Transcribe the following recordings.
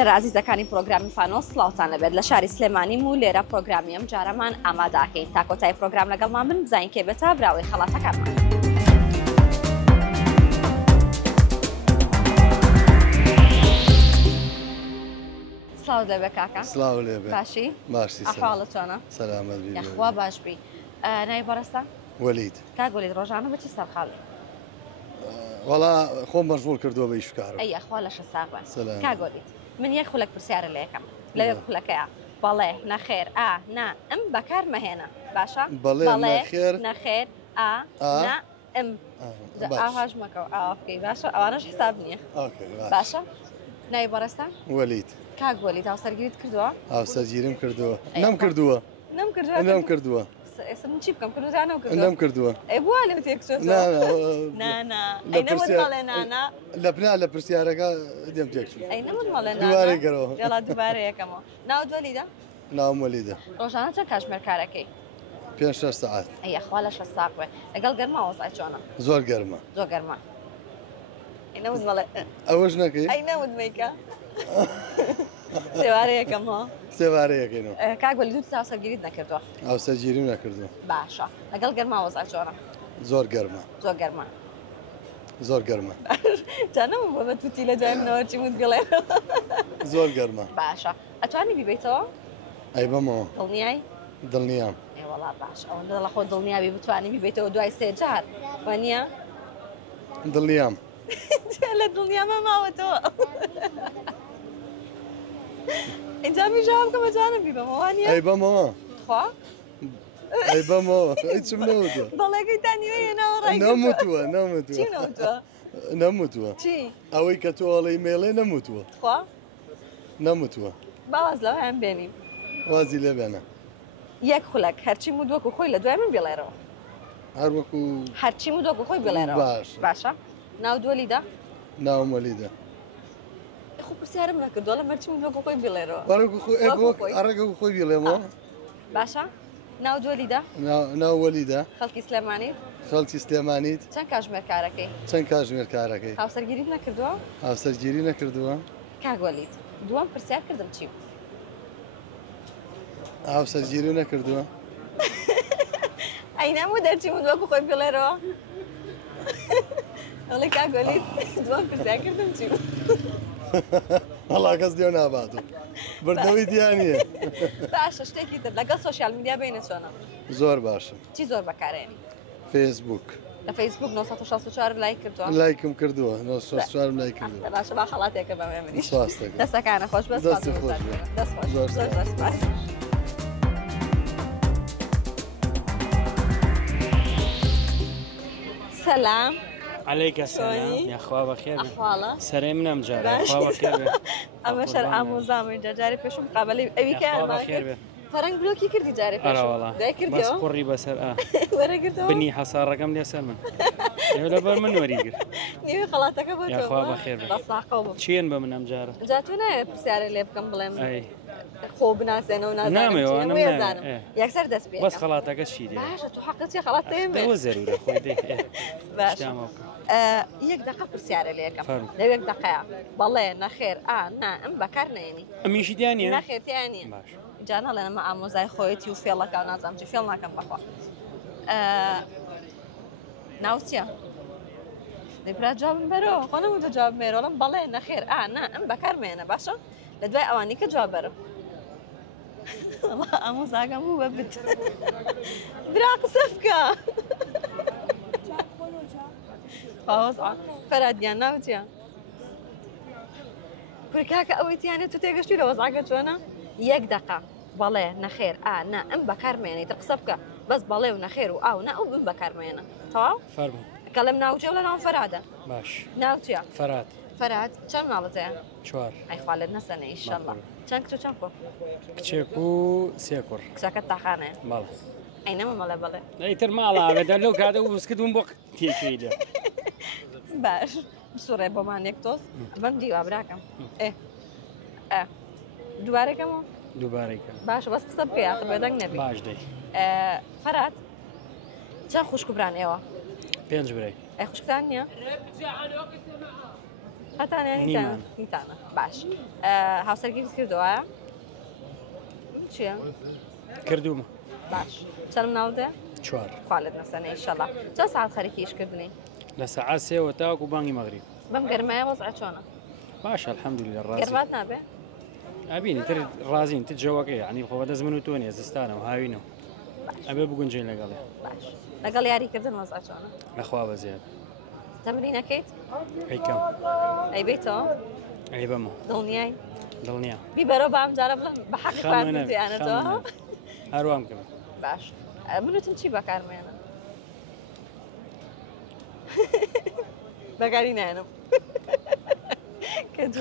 بینەرە عەزیزەکانی پرۆگرامی فانۆس سڵاوتان لەبێت لە شاری سلێمانیم و لێرە پرۆگرامی ئەم جارەمان ئامادەکەین تا کۆتایی پرۆگرام لەگەڵمان بن بزانین کێ بێتە براوەی خەڵاتەکانمان. سڵاو دەبێ کاکە. سڵاو لێبێ. باشی؟ باشی. ئەحواڵت چۆنە؟ سەلامەت بی. یاخوا باش بی. ناوی بەڕێستە؟ وەلید. کاک وەلید ڕۆژانە بەچی سەرخاڵی؟ وەڵا خۆم مەشغوڵ کردووە بە ئیشکارم. ئەی ئەخوا لەشە ساغ بە. سەلام. کاک وەلید من یەک خولەک پرسیارە لە یەکەم. لەوێ خولەکەیە بەڵێ نەخێر نا ئەم بەکار مەهێنە باشە؟ بەڵێ نەخێر نا ئەم ئاهاژ مەکەو ئاوکەی باشە ئەوانەش حساب نییە. باشە؟ ناوی بەڕێستە؟ وەلید. کاک وەلید هاوسەرگیریت کردووە؟ هاوسەرگیریم کردووە. نەم کردووە. نەم کردووە. من چی بکەم کردووە نەم کردووە. ئەی بووە لێو تێکچێتەوە؟ نا. ئەی نەمت مەڵێ نانا. لە پنا لە پرسیارەکە دێم تێکچوو. ئەی نەمت مەڵێ نانا. دووارەی گەڕەوە. یاڵا دووبارە یەکەمەوە. ناوت وەلیدە؟ ناوم وەلیدە. ڕۆژانە چەند کاتژمێر کارەکەی؟ 5-6 ساعات. ئەی ئەخوا لەشە ساق بێ. لەگەڵ گەرما وەزای چۆنە؟ زۆر گەرمە. زۆر گەرمە. ئەی نەمت مەڵێ. ئەوەش نەکەی؟ ئەی نەمت مەیکە. سێوارە یەکەمەوە. سێوارە یەکەینەوە. کاک وەلید دوو هاوسەرگیریت نەکردووە؟ هاوسەرگیریم نەکردووە. باشە. لەگەڵ گەرما وەزای چۆنە؟ زۆر گەرمە. زۆر گەرمە. زۆر گەرمە. جا نەموو بە تووتی لە دوای منەوە چیمت بڵێ. زۆر گەرمە. باشە. ئەتوانی بیبیتەوە؟ ئەی بەمەوە. دڵنیایی؟ دڵنیام. وەڵا باش ئەوەندە لە خۆ دڵنیابی بتوانانی بیبیتەوە دوای سێ جار وانە؟ دڵنیام. لە دڵنیامە ماوەتەوە. اینجا میژاوم کە مەجانە بی بەمەوە وانە؟ ئەی بەمەوە. خوا؟ ئەی بەمەوە هیچم نەوتوە. بەڵێکەی تانیوە هێناوە ڕای نەموتووە چی نەوتووە؟ نەموتووە. چی؟ ئەوەی کە تۆ ئەڵەی مێڵێ نەموتووە. خوا؟ نەموتووە. باواز لەوەیان بێنیم. وازی لێ بێنە. یەک خولەک هەرچی مو وەکو خۆی لە دوای من بێڵێرەوە. هەر وەکو هەرچی مو وەکو خۆی بێڵێرەوە. باشە؟ ناو دووەلیدە؟ ناوم وەلیدە. خۆ پرسیارم نەکردووە لە مەرچی مو وەکو خۆی بێڵێرەوە. ئەڕێگە خۆی بێڵێمەوە. باشە؟ ناو دووەلیدە؟ ناو وەلیدە. خەڵکی سلێمانیت؟ خەڵکی سلێمانیت. چەند کاتژمێر کارەکەی؟ چەند کاتژمێر کارەکەی؟ هاوسەرگیریت نەکردووە؟ هاوسەرگیری نەکردووە. کاک وەلید دووەم پرسیار کردم چی بوو؟ هاوسەرگیری نەکردووە. ئەی نەموو دەرچی من وەکو خۆی بڵێرەوە؟ ئەڵێ کاک وەلید دووەم پرسیار کردم چی بوو؟ هەڵا کەس دێو ناباتوە. بردەوەی دیانە. باشە شتێکی تر لەگەڵ سۆشیال میدیا بینە چۆنە؟ زۆر باشە. چی زۆر بەکارێنی؟ فێسبوک. لە فەیسبوک 964 لایک کردووە؟ لایکم کردووە 964 لایک کردووە. باشە با خەڵاتێکە بەمێ منیش. سواستەکە. دەستەکانە خۆش بەس. دەستی خۆش بێ. دەست خۆش. زۆر زۆر سپاس. سلام. عليك السلام يا اخوا بخير. أحواله سري منم جاري اخوا بخير. اما شر آموزام اینجا جاری پیشم قبلی اوی که اخوا بخير. فرنگ بلوکی کردی جاری پیشم. اه والله. بس قري بسر ورا قلتوا بني حصار رقم لي سلمان. ولا بر من وريق. نيو خلاصك ابو يا اخوا بخير. بس عقوبه. شين بمنم جاره. جاتونا بسعر اللي بكم بلم. اي. خوب ناس انا وناس. نعم ايوه انا ويزانم. يكسر دس بيه. بس خلاطك الشيء دي. باش تو حقتي خلاط تيم. ده ضروري اخوي دي. باش. يك دقة بسعر اللي كم. ده يك دقة. بالله نخير نا ام بكرنا يعني. اميش ثاني. نخير ثاني. باش. جانا لنا مع موزاي خويتي وفيلا كان نازم شي فيلا كان بخوا ناوتيا دبرا جواب برو خونه مو جواب ميرو لم بالله نخير نا ام بكر مينا باشا لدواي اواني كجواب برو والله امو زاغا مو ببت براق صفكه خلاص فراد يا ناوتيا كركاكا اويتي يعني تو تيغشتي لو زاغا شونا يك دقة بالله نخير نا ام بكر مينا تقصبك بس بالله ونخير نا او ام بكر مينا تمام فرمو كلام ناوتي ولا ناو فراده باش ناوتيا فراد كم نالته شوار اي خالد نسنه ان شاء الله چنكتو چنكو كتشيكو سيكور كسكت تاخانه بالا اينما مالا بالا اي تر مالا بدا لو كادو وسكدون بوق تيكيده باش بسوره بمان يكتوس بندي وابراكم ايه دوباره كمو باش بس قصب كي اخر بدك نبي باش دي فرات چه خوش كبران ايوا 5 بري اي خوش ثانيه هەتانیان نیمان. نیتانە باش هاوسەرگیریت کردووایە چییە؟ کردومە باش چەند ناودێ؟ چوار خالت نەسەنە ئینشەڵا چەند ساعت خەریکی ئیشکردنی؟ لە سەعات سێوە تاوەکو بانگی مەغریب بەم گەرمایە وەزع چۆنە؟ باشە الحەمدولillah ڕازی گەرمات نابێ؟ ئابینی تر ڕازین تر جەوەکەی عنی خۆ بەدەست من و تۆ نیە زستانە و هاوینەوە ئەبێ بگونجین لەگەڵێ باش لەگەڵ یاریکردن وەزع چۆنە؟ لەخوا بە زیاد تەمرینەکەیت؟ ئەیکەم ئەیبێتەوە؟ ئەی بەمە دڵنیای؟ دڵنیە بیبەرە بام جارە بڵم بە حەقی خوارکردیانەتەوە؟ هەروام کرد باش منوتم چی بەکارمێنە؟ بەکاری نێنم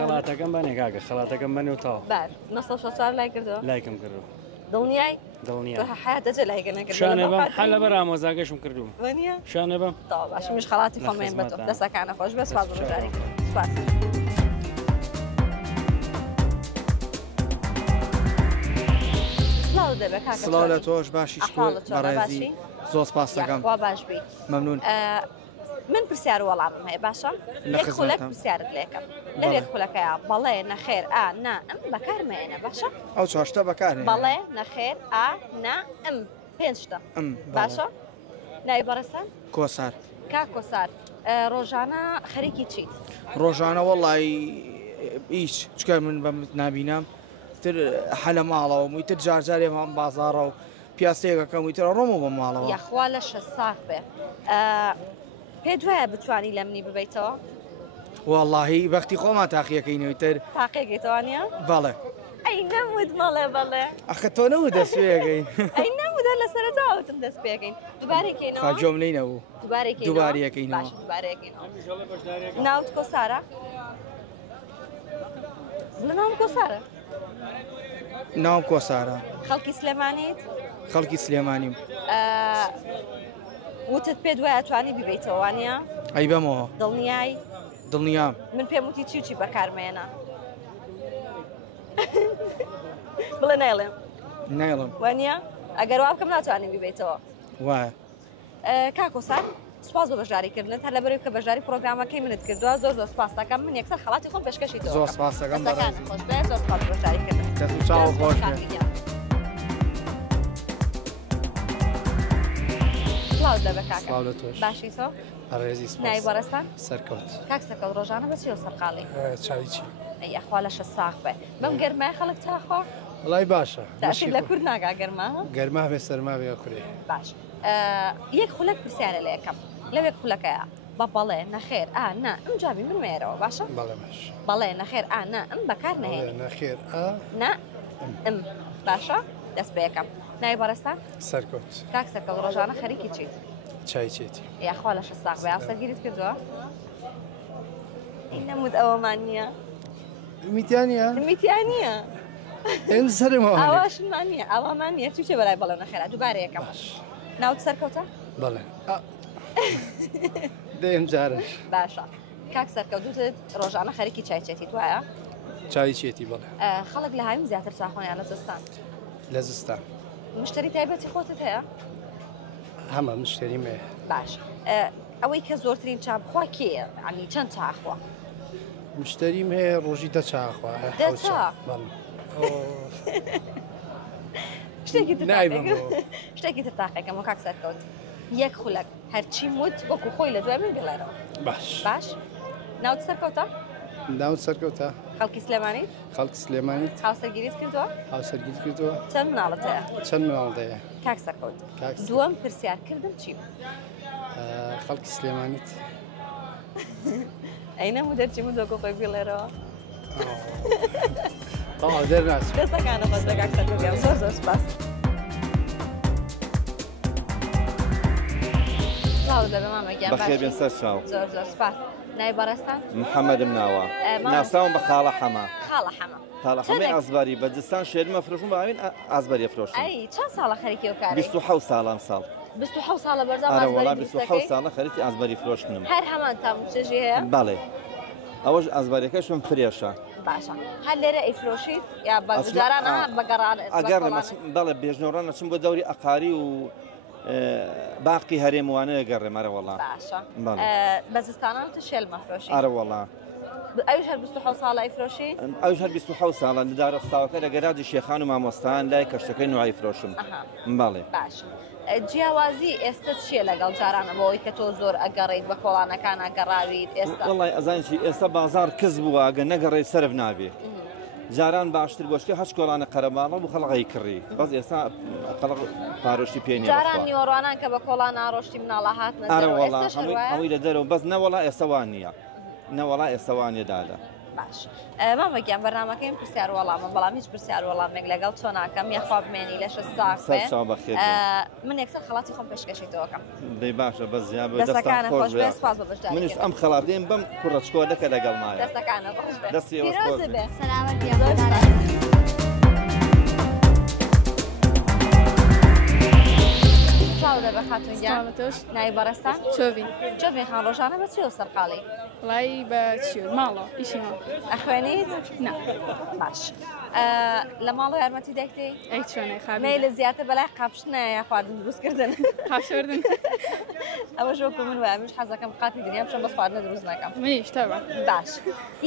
خەڵاتەکەم بانێ کاکە خەڵاتەکەم بەنێ و تاوە باش 964 لای کردەوە؟ لایکم کردەوە دڵنیای؟ دڵنیە تۆ حیاتە جە لایکە نەکردەوە شانێ بەم حە لەبەر ئامۆزاگەشم کردووە وەنیە؟ شانێ بەم تاوە باش مش خەڵاتی لە خۆمێن بە تۆ خزمەتان. دەسەکانە خۆش بێ سپاس بۆ ڕۆژاری سپاس سڵاو دەبێ کاکە سڵاو لە تۆش باشی ئەحواڵت چۆنە بەڕێزی باشی؟ زۆر سپاس دەکەم وا باش بی مەمنون من پرسیار وەڵامم هەیە باشە؟ لە یەک خولەک خزمەتم. پرسیارت لێکەم بەڵێ. لەوێک خولەکەیە بەڵێ نەخێر ئا نا ئەم بەکارمێنە باشە؟ ئەو چاشتە بەکارێ بەڵێ نەخێر ئا نا ئەم پێنجتە باشە؟ ناوی بەڕێستان؟ کۆسار کاکۆسار ڕۆژانە خەریکی چیت؟ ڕۆژانە وەڵی هیچ چکە من بەم نبینم تر حە لە ماڵەوە مویتر جارجارێ مام بازارە و پیاسەیەکەکەم ویتر ڕۆمە بە ماڵەوە یاخوا لە شە ساق بێ پێ دوایە بتوانی لە منی ببیتەوە؟ واللهی بەختی خۆمان تاقیەکەینەوەی تر تاقیێکێتوانە؟ بەڵێ ئەی نەمود مەڵێ بەڵێ ئەخە تۆ نەوە دەستێگەین ئەی نەمودە لە سەرەتاوتم دەست پێکەین دووبارێکینەوە؟ خاجۆم لینەوە دووبارەکەینەوە. باش دووبارەکەینەوە ناوت کۆسارە؟ بڵێ ناوم کۆسارە؟ ناوم کۆسارە خەڵکی سلێمانیت؟ خەڵکی سلێمانیم وتت پێ دوایە توانی ببیتەوە وانە؟ ئەی بەمەوە دڵنیای؟ دڵنیام من پێم وتی چی و چی بەکارمێنە؟ بڵێ نایڵێم نایڵم وانە؟ ئەگەر وا بکەم ناتوانین ببیتەوە وایە کاکۆسار سپاس بۆ بەشداریکردنت هەر لەبەرەوەی کە بەشداری پرۆگرامەکەی منت کردووە زۆر زۆر سپاس دەکەم من یەکسەر خەڵاتی خۆم پێشکەشی تۆ زۆر سپاس دەکەم دەستەکان خۆش بێ زۆر سپاس بۆ بەشداریکردن دەست و چاوە خۆش بێ. سڵاو دەبێ کاکە سڵاو لە تۆش باشی تۆ بەڕێزی ناوی سپاس بەڕێستان سەرکەوت کاک سەرکەوت ڕۆژانە بەچی و سەرقاڵی چاوی چی ئەخوا لە شە ساق بێ بەم گەرمای خەڵک چاخوا وڵای باشە تاشید لە کورد ناگا گەرما گەرما بێ سەرما بێ خوێ باش یەک خولەک پرسیارە لە یەکەم لەوێک خولەکەیە بە بەڵێ نەخێر ئا نا ئەم جابی من مێرەوە باشە بەڵێ باش بەڵێ نەخێر ئا نا ئەم بەکار نهێنی نەخێر نا ئەم باشە دەست بە یەکەم ناوی بەڕێستان سەرکەوت کاک سەرکەوت ڕۆژانە خەریکی چیت چای چێتی یاخوا لە شە ساق بێ ئاسەرگیریت کردووە نەمود ئەوەمان نییە میتیانە میتیان نییە ئێن سەرمەوە ئاواشمان نییە ئاوامان نییە چوچێ بەلای بەڵێ نەخێرا دووبارە یەکەم ناوت سەرکەوتە بەڵێ دێم جارش باشە کاک سەرکەوتوتت ڕۆژانە خەریکی چایچێتی توایە چای چێتی بڵێ خەڵک لە هاوین زیاتر چاخۆنیان لە زستان لە زستان مشتری تایبەتی خۆتت هەیە هەمە مشتریمێ باش ئەوەی کە زۆرترین چابخوا کێە عنی چەند چاخوا مشتریم هەیە ڕۆژی دە چاخوا شتێکی شتێکی تر تاقێکەم و کاک سەرکەوت یەک خولەک هەرچی موت وەکو خۆی لە دوای من بڵێرەوە باش ناوت سەرکەوتە ناوت سەرکەوتە خەڵکی سلێمانیت خەڵکی سلێمانیت هاوسەرگیریت کردووە هاوسەرگیت کردووە چەند مناڵەت هەیە چەند مناڵدەیە کاک سەرکەوت دووەم پرسیارکردم چی خەڵکی سلێمانیت ئەی نەموو دەرچی من دۆکۆ خۆی بڵێرەوە دەرناس دەستەکانە خۆش لە کاک سەرکەوت زۆر زۆر سپاس سڵاو دەبێ مامەگیان بەخێر بێن سەر چاو زۆر زۆر سپاس ناوی بەڕێستان محەممەدم ناوە ناساوم بە خاڵە حەما خاڵە حەما خاڵە حەمەی ئازباری بە دستان شێرمە فرۆشم باوین ئازبەری فرۆشم ئەی چەند ساڵە خەریکی و کاری 27 ساڵام ساڵ 27 ساڵە بەردەوام ئارە وەڵام ئازبەری 27 ساڵە خەریکی ئازبەری فرۆشتنم هەر هەمان تاموچێژی هەیە بەڵێ ئەوەش ئازباریەکەشم فرێشە باشە هەر لێرە ئەیفرۆشیت یا بەجارانە بەگەڕان ئەگەر بەڵێ بێژنەوەڕان نەچم بۆ دەوری ئەقاری و باقی هەرێموانەیە گەڕێمەرە وەڵام باشە بەزستانان تو شێل مەفرۆشی ئارە وەڵام ئەوش هەر 26 ساڵ ئەیفرۆشی؟ ئەوش هەر 26 ساڵە لە دارەستاوەکە لە گەراجی شێخان و مامۆستان لای کەشتەکەی نوعی فرۆشم. بەڵێ. باش. جیاوازی ئێستا چیە لەگەڵ جارانە بۆەوەی کە تۆ زۆر ئەگەڕیت بە کۆڵانەکان ئەگەڕاویت ئێستا؟ وەڵی ئەزانشی ئێستا بازار کەس بووە ئەگە نەگەڕێی سەرف نابێ. جاران باشتر گۆشتی هەش کۆڵانە قەرەباڵە بوو خەڵقی کڕی. بەس ئێستا خەڵق پارۆشتی پێ نییە. جاران نیوەڕوانان کە بە کۆڵان ئاڕۆشتی مناڵە هاتنە دەرەوە ئێستاش هەروایە؟ هەمووی لە دەرەوە بەس نەوەڵا ئێستاوان نییە. نەوەڵا ئێستاوانیە دادا. باش. مامەگیان بەرنامەکەیم پرسیار وەڵامە بەڵام هیچ پرسیار وەڵامێک لەگەڵ تۆ ناکەم یاخوا بمێنی لەش ساقێ من یەکسەر خەڵاتی خۆم پێشکەشیتەوەکەم. دەی باشە بەس زیاد دەستەکانە خۆش بێ سپاس بە بەشداریت. منیش ئەم خەڵاتێن بەم کوڕەچکۆلەکە لەگەڵ مایە. دەستەکانە بەخۆش بێ. دەستی پیرۆز بێ. سەلامەت بێ. سڵاو دەبێ خاتون گیان. ناوی بەڕێستان؟ چۆڤین. چۆڤین خان ڕۆژانە بە چیەوە سەرقاڵی؟ وڵای بە چیوە ماڵەوە ئیشی ماڵ. ئەخوێنیت؟ نا. باش. لە ماڵەوە یارمەتی دەکتی؟ ئەی چۆنێ خابی. مەیلە زیاتر بەلای قاپشتنایە یا خواردن دروستکردن؟ قاپشوردن. ئەوەش وەکو من وایە منش حەزەکەم قاتی دنیا بشم بەس خواردنە دروست نەکەم. منیش تەبە. باش.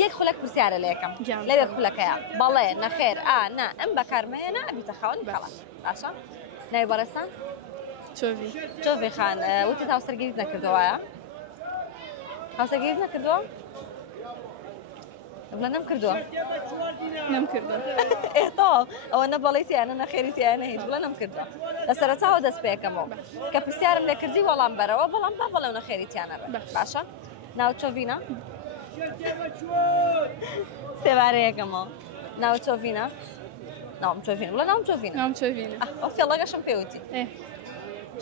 یەک خولەک پرسیارە لە یەکەم. گیان. لەوێ خولەکەیە بەڵێ نەخێر نا ئەم بەکارمەیەنە ئەبیتە خاوەنی خەڵات. باشە؟ ناوی بەڕێستان؟ چۆڤی. چۆڤی خان وتت هاوسەرگیریت نەکردەوەیە؟ هاوسەرگیریت نەکردووە؟ بڵێ نەمکردووە. نەمکردووە. ئێتۆ ئەوە نە بەڵێیتیانە نەخێریتیانە هیچ بڵێ نەمکردووە. لە سەرەتاوە دەست پێکەمەوە کە پرسیارم لێ کردی وەڵام بەرەوە بەڵام با بەڵێو نەخێریتیانە بێ. باشە؟ ناو چۆڤینە؟ سێوارە یەکەمەوە. ناو چۆڤینە؟ ناوم چۆڤینە. بڵێ ناوم چۆڤینە. ناوم چۆڤینە. ئەو فێڵەکەشم پێوتی.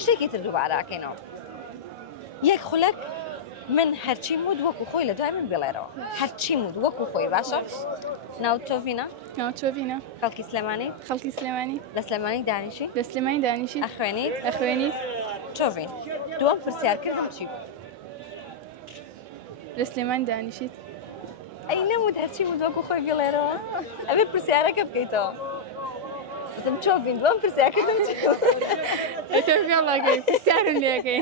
شتێکی تر دووبارەکەینەوە. یەک خولەک من هەرچی مود وەکو خۆی لە دوای من بڵێرەوە. هەرچی مود وەکو خۆی باشە؟ ناو چۆڤینە؟ ناو چۆڤینە. خەڵکی سلێمانی؟ خەڵکی سلێمانی. لە سلێمانی دانیشی؟ لە سلێمانی دانیشی. ئەخوێنیت؟ ئەخوێنیت؟ چۆڤین. دووەم پرسیارکردم چی بوو؟ لە سلێمانی دانیشیت. ئەی نەمود هەرچی مود وەکو خۆی بڵێرەوە؟ ئەبێ پرسیارەکە بکەیتەوە. وتم چۆڤین دووەم پرسیارکردم چی بوو؟ تۆ فێڵەکەی پرسیارم لێکەی.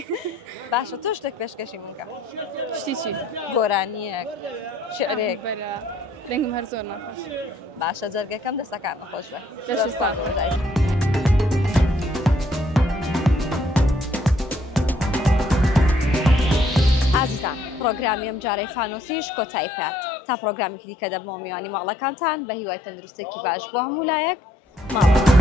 باشە تۆ شتێک پێشکەشی من کە. شتی چی؟ گۆرانیەک شعرێک. بەرە ڕێنگم هەر زۆر ناخۆش. باشە جەرگەکەم دەستەکان نەخۆش بێ. ئازیزان پرۆگرامی ئەم جارەی فانۆسیش کۆتایی پات تا پرۆگرامی دیکە دەبمەوە میوانی ماڵەکانتان بە هیوای تەندروستێکی باش بۆ هەموو لایەک ماڵ.